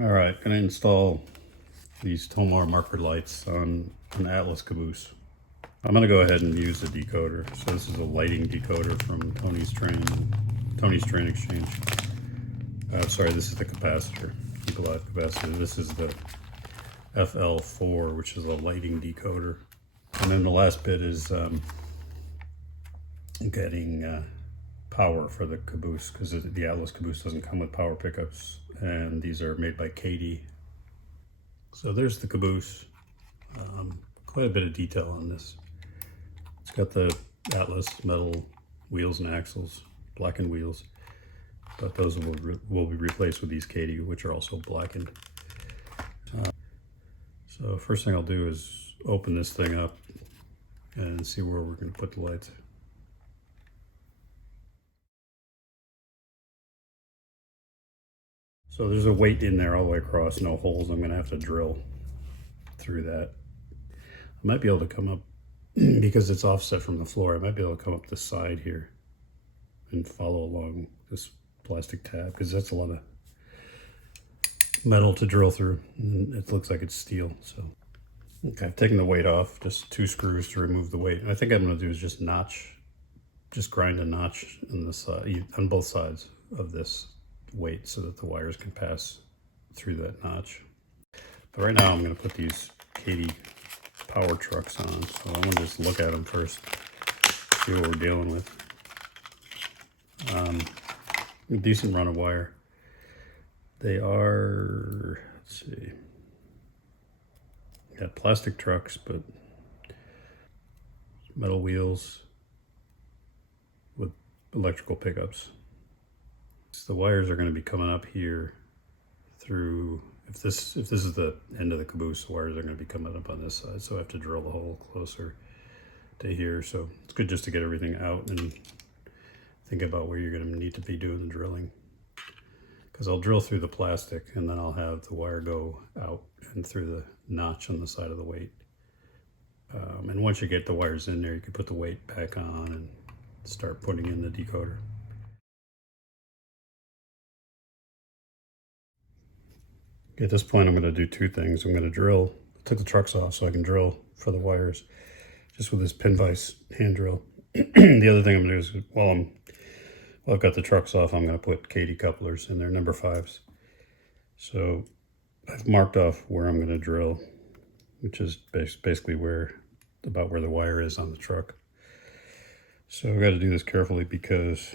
All right, gonna install these Tomar marker lights on an Atlas Caboose. I'm gonna go ahead and use the decoder. So this is a lighting decoder from Tony's Train Exchange. Sorry, this is the capacitor, Nicolai capacitor. This is the FL4, which is a lighting decoder. And then the last bit is getting power for the Caboose, because the Atlas Caboose doesn't come with power pickups, and these are made by Katie. So there's the Caboose. Quite a bit of detail on this. It's got the Atlas metal wheels and axles, blackened wheels, but those will be replaced with these Katie, which are also blackened. So first thing I'll do is open this thing up and see where we're going to put the lights. So there's a weight in there all the way across, no holes. I'm going to have to drill through that. I might be able to come up, because it's offset from the floor, I might be able to come up the side here and follow along this plastic tab, because that's a lot of metal to drill through, and it looks like it's steel. So okay, I've taken the weight off, just 2 screws to remove the weight. And I think I'm going to do is just grind a notch on the side, on both sides of this weight, so that the wires can pass through that notch. But right now I'm going to put these Katie power trucks on, so I want to just look at them first, see what we're dealing with. A decent run of wire. They are, let's see, got plastic trucks, but metal wheels with electrical pickups. So the wires are going to be coming up here through, if this is the end of the Caboose, the wires are going to be coming up on this side, so I have to drill the hole closer to here. So it's good just to get everything out and think about where you're going to need to be doing the drilling, because I'll drill through the plastic and then I'll have the wire go out and through the notch on the side of the weight. And once you get the wires in there, you can put the weight back on and start putting in the decoder. At this point, I'm going to do 2 things. I'm going to drill, I took the trucks off so I can drill for the wires just with this pin vise hand drill. The other thing I'm going to do is, while I've got the trucks off, I'm going to put Katie couplers in there, number 5s. So I've marked off where I'm going to drill, which is basically about where the wire is on the truck. So I've got to do this carefully because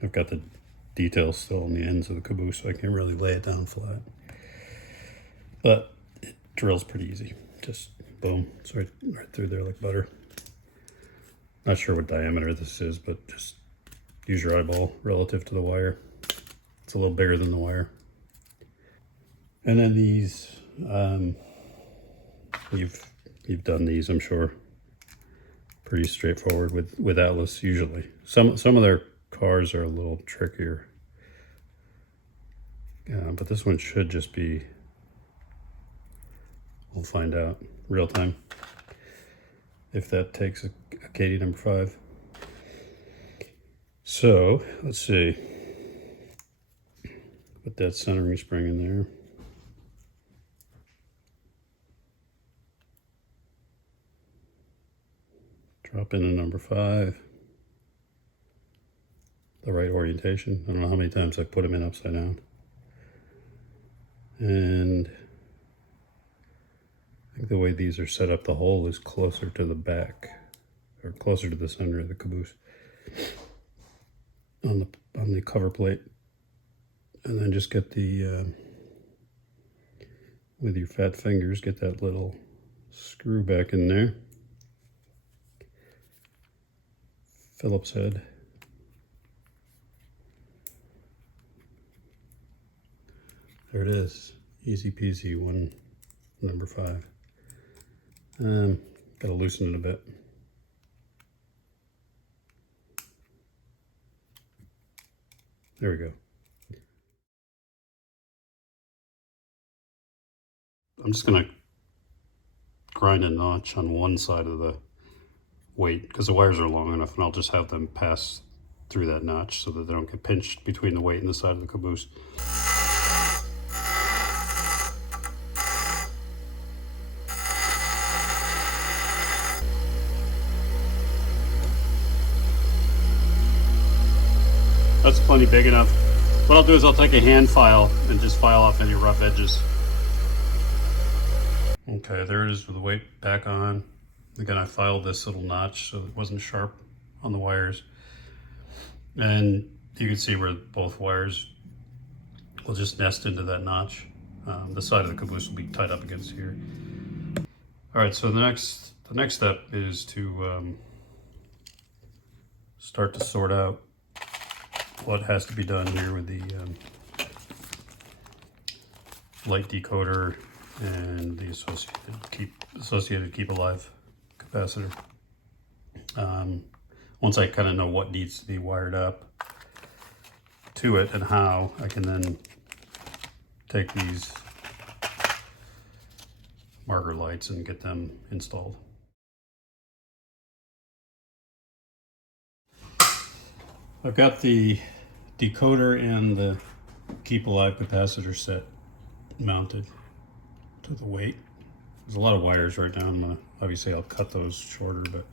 I've got the details still on the ends of the Caboose, so I can't really lay it down flat. But it drills pretty easy. Just boom, it's right through there like butter. Not sure what diameter this is, but just use your eyeball relative to the wire. It's a little bigger than the wire. And then these, you've done these, I'm sure. Pretty straightforward with Atlas usually. Some of their cars are a little trickier. But this one should just be, we'll find out real time if that takes a Katie number 5. So let's see, put that centering spring in there. Drop in a number 5. The right orientation. I don't know how many times I put them in upside down. And I think the way these are set up, the hole is closer to the back, or closer to the center of the Caboose on the cover plate. And then just get the with your fat fingers, get that little screw back in there. Phillips head. There it is, easy peasy, number 5. Gotta loosen it a bit. There we go. I'm just gonna grind a notch on one side of the weight, because the wires are long enough, and I'll just have them pass through that notch so that they don't get pinched between the weight and the side of the Caboose. That's plenty big enough. What I'll do is I'll take a hand file and just file off any rough edges. Okay, there it is with the weight back on. Again, I filed this little notch so it wasn't sharp on the wires. And you can see where both wires will just nest into that notch. The side of the caboose will be tied up against here. All right, so the next step is to start to sort out what has to be done here with the light decoder and the associated keep alive capacitor. Once I kind of know what needs to be wired up to it and how, I can then take these marker lights and get them installed. I've got the decoder and the keep alive capacitor set mounted to the weight. There's a lot of wires right now. Obviously I'll cut those shorter, but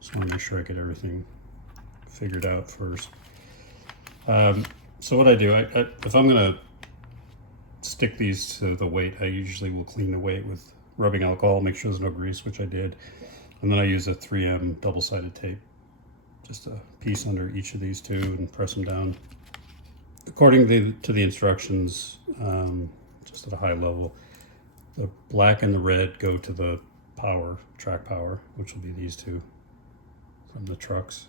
just want to make sure I get everything figured out first. So what I do, if I'm going to stick these to the weight, I usually will clean the weight with rubbing alcohol, make sure there's no grease, which I did. And then I use a 3M double-sided tape, just a piece under each of these two, and press them down according to the instructions, just at a high level. The black and the red go to the power, track power, which will be these two from the trucks.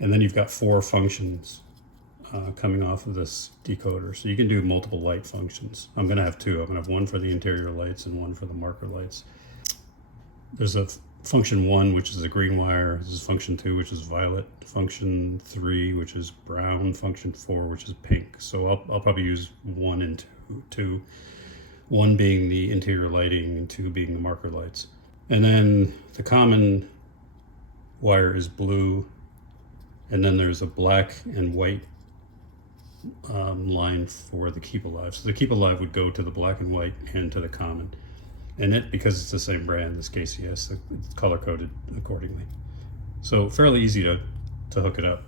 And then you've got 4 functions coming off of this decoder. So you can do multiple light functions. I'm gonna have 2. I'm gonna have one for the interior lights and one for the marker lights. There's a function 1, which is a green wire. This is function 2, which is violet. Function 3, which is brown. Function 4, which is pink. So I'll probably use 1 and 2. 1 being the interior lighting and 2 being the marker lights. And then the common wire is blue, and then there's a black and white line for the keep alive. So the keep alive would go to the black and white and to the common. And it, because it's the same brand, this KCS, it's color coded accordingly. So fairly easy to hook it up.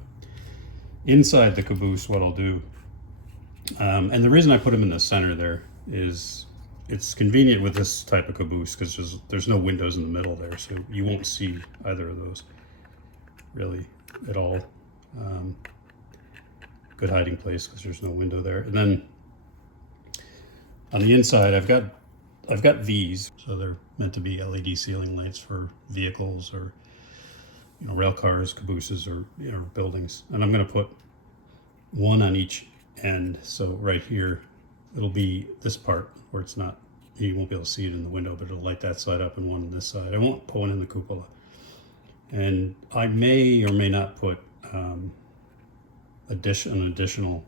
Inside the caboose, what I'll do, and the reason I put them in the center there is it's convenient with this type of caboose because there's no windows in the middle there, so you won't see either of those really at all. Good hiding place because there's no window there. And then on the inside, I've got these, so they're meant to be LED ceiling lights for vehicles or rail cars, cabooses, or buildings. And I'm going to put one on each end. So right here, it'll be this part where it's not, you won't be able to see it in the window, but it'll light that side up and one on this side. I won't put one in the cupola. And I may or may not put an additional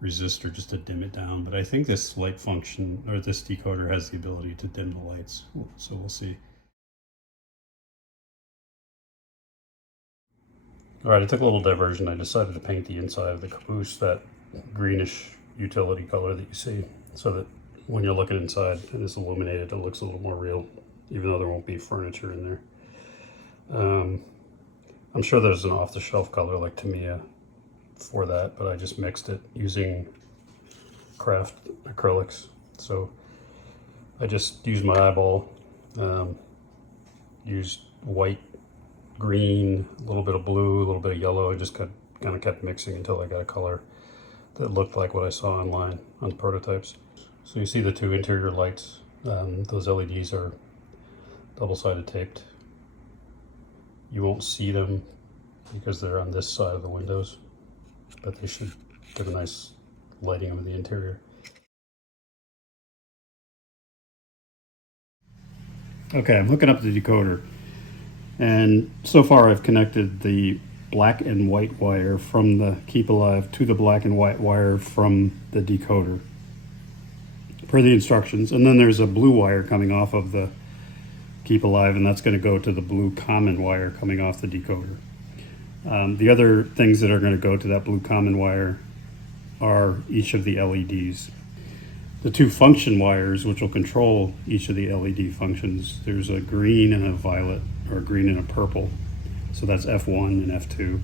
resistor just to dim it down, but I think this light function, or this decoder, has the ability to dim the lights, so we'll see. All right, I took a little diversion. I decided to paint the inside of the caboose that greenish utility color that you see, so that when you're looking inside and it's illuminated, it looks a little more real, even though there won't be furniture in there. I'm sure there's an off-the-shelf color like Tamiya for that, but I just mixed it using craft acrylics. So I just used my eyeball, used white, green, a little bit of blue, a little bit of yellow. I just kind of kept mixing until I got a color that looked like what I saw online on the prototypes. So you see the 2 interior lights. Those LEDs are double-sided taped. You won't see them because they're on this side of the windows, but they should give a nice lighting of the interior. Okay, I'm hooking up the decoder, and so far I've connected the black and white wire from the keep alive to the black and white wire from the decoder per the instructions, and then there's a blue wire coming off of the keep alive, and that's going to go to the blue common wire coming off the decoder. The other things that are going to go to that blue common wire are each of the LEDs. The 2 function wires, which will control each of the LED functions, there's a green and a violet, or a green and a purple. So that's F1 and F2.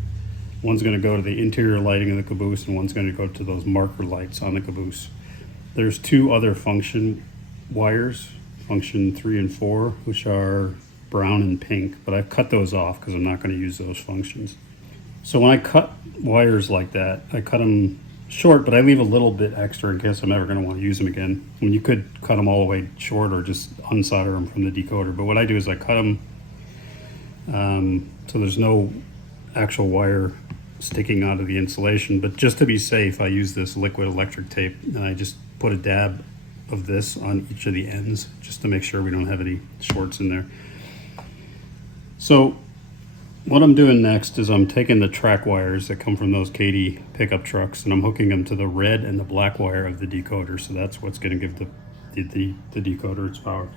One's going to go to the interior lighting of the Caboose, and one's going to go to those marker lights on the Caboose. There's two other function wires, function 3 and 4, which are brown and pink, but I've cut those off because I'm not going to use those functions. So when I cut wires like that, I cut them short, but I leave a little bit extra in case I'm ever going to want to use them again. I mean, you could cut them all the way short or just unsolder them from the decoder, but what I do is I cut them so there's no actual wire sticking out of the insulation. But just to be safe, I use this liquid electric tape, and I just put a dab of this on each of the ends just to make sure we don't have any shorts in there. So what I'm doing next is I'm taking the track wires that come from those Katy pickup trucks, and I'm hooking them to the red and the black wire of the decoder. So that's what's going to give the decoder its power.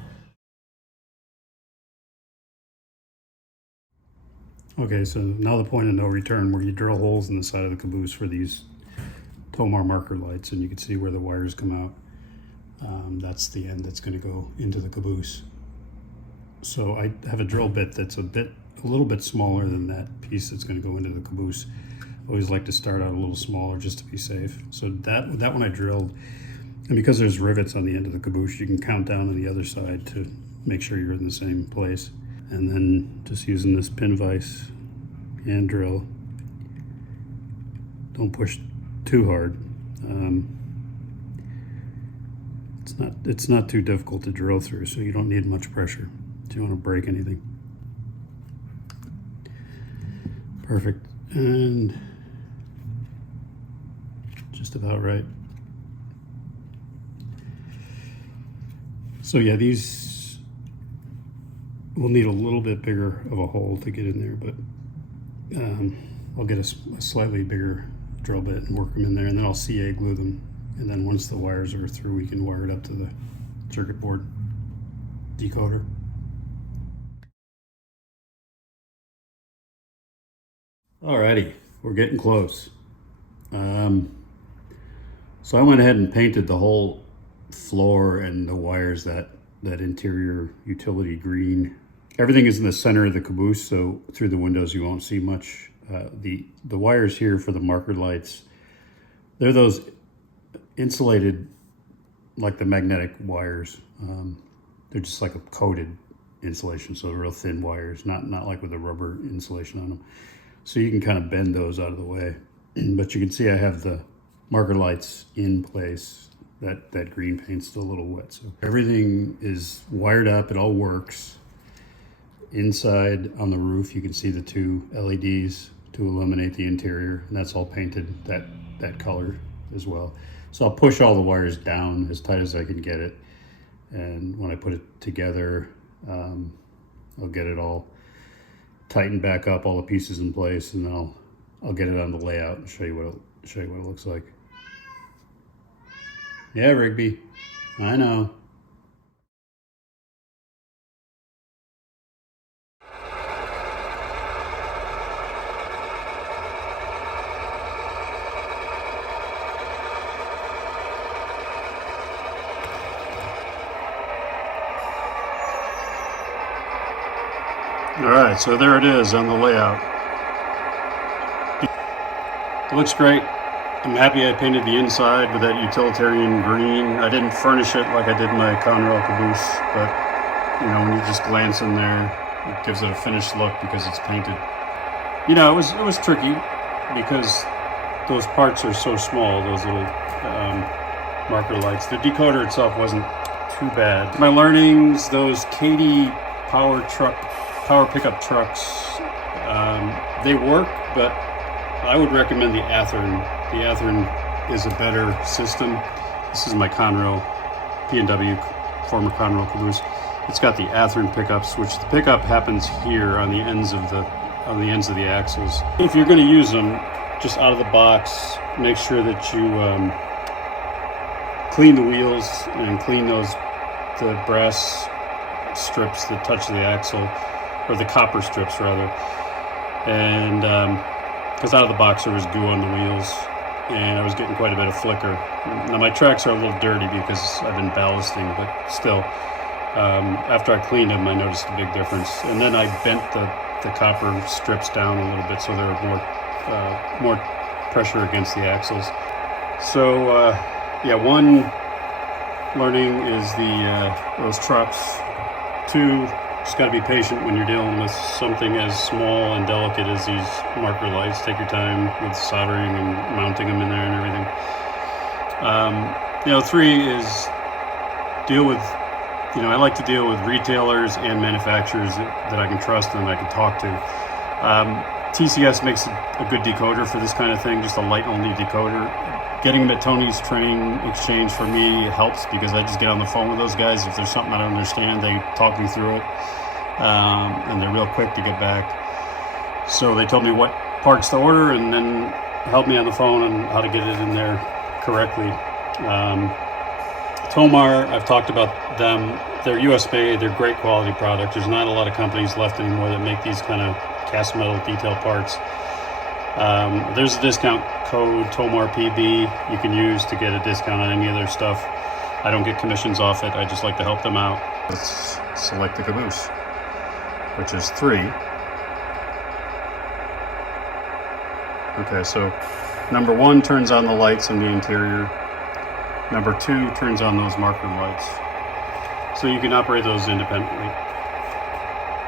Okay, so now the point of no return, where you drill holes in the side of the Caboose for these Tomar marker lights, and you can see where the wires come out. That's the end that's going to go into the Caboose. So I have a drill bit that's a little bit smaller than that piece that's going to go into the Caboose. I always like to start out a little smaller just to be safe. So that one I drilled, and because there's rivets on the end of the Caboose, you can count down on the other side to make sure you're in the same place. And then just using this pin vise hand drill, don't push too hard. It's not too difficult to drill through, so you don't need much pressure. Do you want to break anything? Perfect, and just about right. So yeah, these will need a little bit bigger of a hole to get in there, but I'll get a slightly bigger drill bit and work them in there, and then I'll CA glue them. And then once the wires are through, we can wire it up to the circuit board decoder. Alrighty, we're getting close. So I went ahead and painted the whole floor and the wires that interior utility green. Everything is in the center of the Caboose, so through the windows you won't see much. The wires here for the marker lights, they're those insulated, like the magnetic wires. They're just like a coated insulation, so real thin wires, not like with a rubber insulation on them. So you can kind of bend those out of the way. But you can see I have the marker lights in place. That green paint's still a little wet. So everything is wired up, it all works. Inside on the roof, you can see the two LEDs to illuminate the interior, and that's all painted that color as well. So I'll push all the wires down as tight as I can get it, and when I put it together, I'll get it all tightened back up, all the pieces in place, and then I'll get it on the layout and show you what it looks like. Yeah, Rigby, I know. All right, so there it is on the layout. It looks great. I'm happy I painted the inside with that utilitarian green. I didn't furnish it like I did my Conrail Caboose, but you know, when you just glance in there, it gives it a finished look because it's painted. You know, it was tricky because those parts are so small, those little marker lights. The decoder itself wasn't too bad. My learnings, those Katy power pickup trucks, they work, but I would recommend the Athearn. The Athearn is a better system. This is my Conrail P&W, former Conrail Caboose. It's got the Athearn pickups, which the pickup happens here on the ends of the axles. If you're going to use them, just out of the box, make sure that you clean the wheels and clean the brass strips that touch the axle, or the copper strips rather, and because out of the box there was goo on the wheels and I was getting quite a bit of flicker. Now my tracks are a little dirty because I've been ballasting, but still, after I cleaned them I noticed a big difference. And then I bent the copper strips down a little bit so they were more more pressure against the axles. So yeah, one learning is those trucks. Two, just got to be patient when you're dealing with something as small and delicate as these marker lights. Take your time with soldering and mounting them in there and everything. Three is deal with, I like to deal with retailers and manufacturers that I can trust and I can talk to. TCS makes a good decoder for this kind of thing, just a light-only decoder. Getting them at Tony's Training Exchange for me helps because I just get on the phone with those guys. If there's something I don't understand, they talk me through it, and they're real quick to get back. So they told me what parts to order and then helped me on the phone on how to get it in there correctly. Tomar, I've talked about them. They're US made, they're great quality product. There's not a lot of companies left anymore that make these kind of cast metal detail parts. There's a discount code, TOMARPB, you can use to get a discount on any of their stuff. I don't get commissions off it, I just like to help them out. Let's select the Caboose, which is 3. Okay, so number 1 turns on the lights in the interior. Number 2 turns on those marker lights. So you can operate those independently.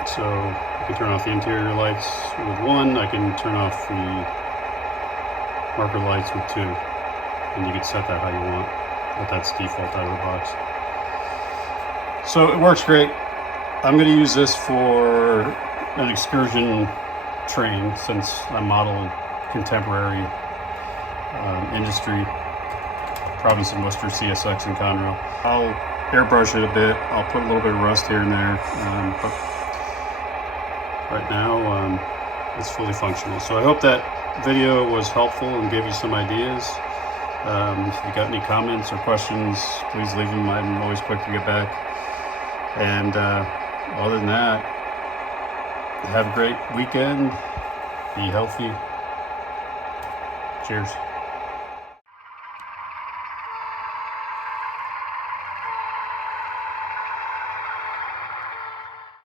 So I can turn off the interior lights with 1, I can turn off the marker lights with 2. And you can set that how you want, but that's default out of the box. So it works great. I'm going to use this for an excursion train since I model contemporary industry, Province and Worcester, CSX, and Conrail. I'll airbrush it a bit. I'll put a little bit of rust here and there, but right now it's fully functional. So I hope that video was helpful and gave you some ideas. If you got any comments or questions, please leave them. I'm always quick to get back. And other than that, have a great weekend. Be healthy. Cheers.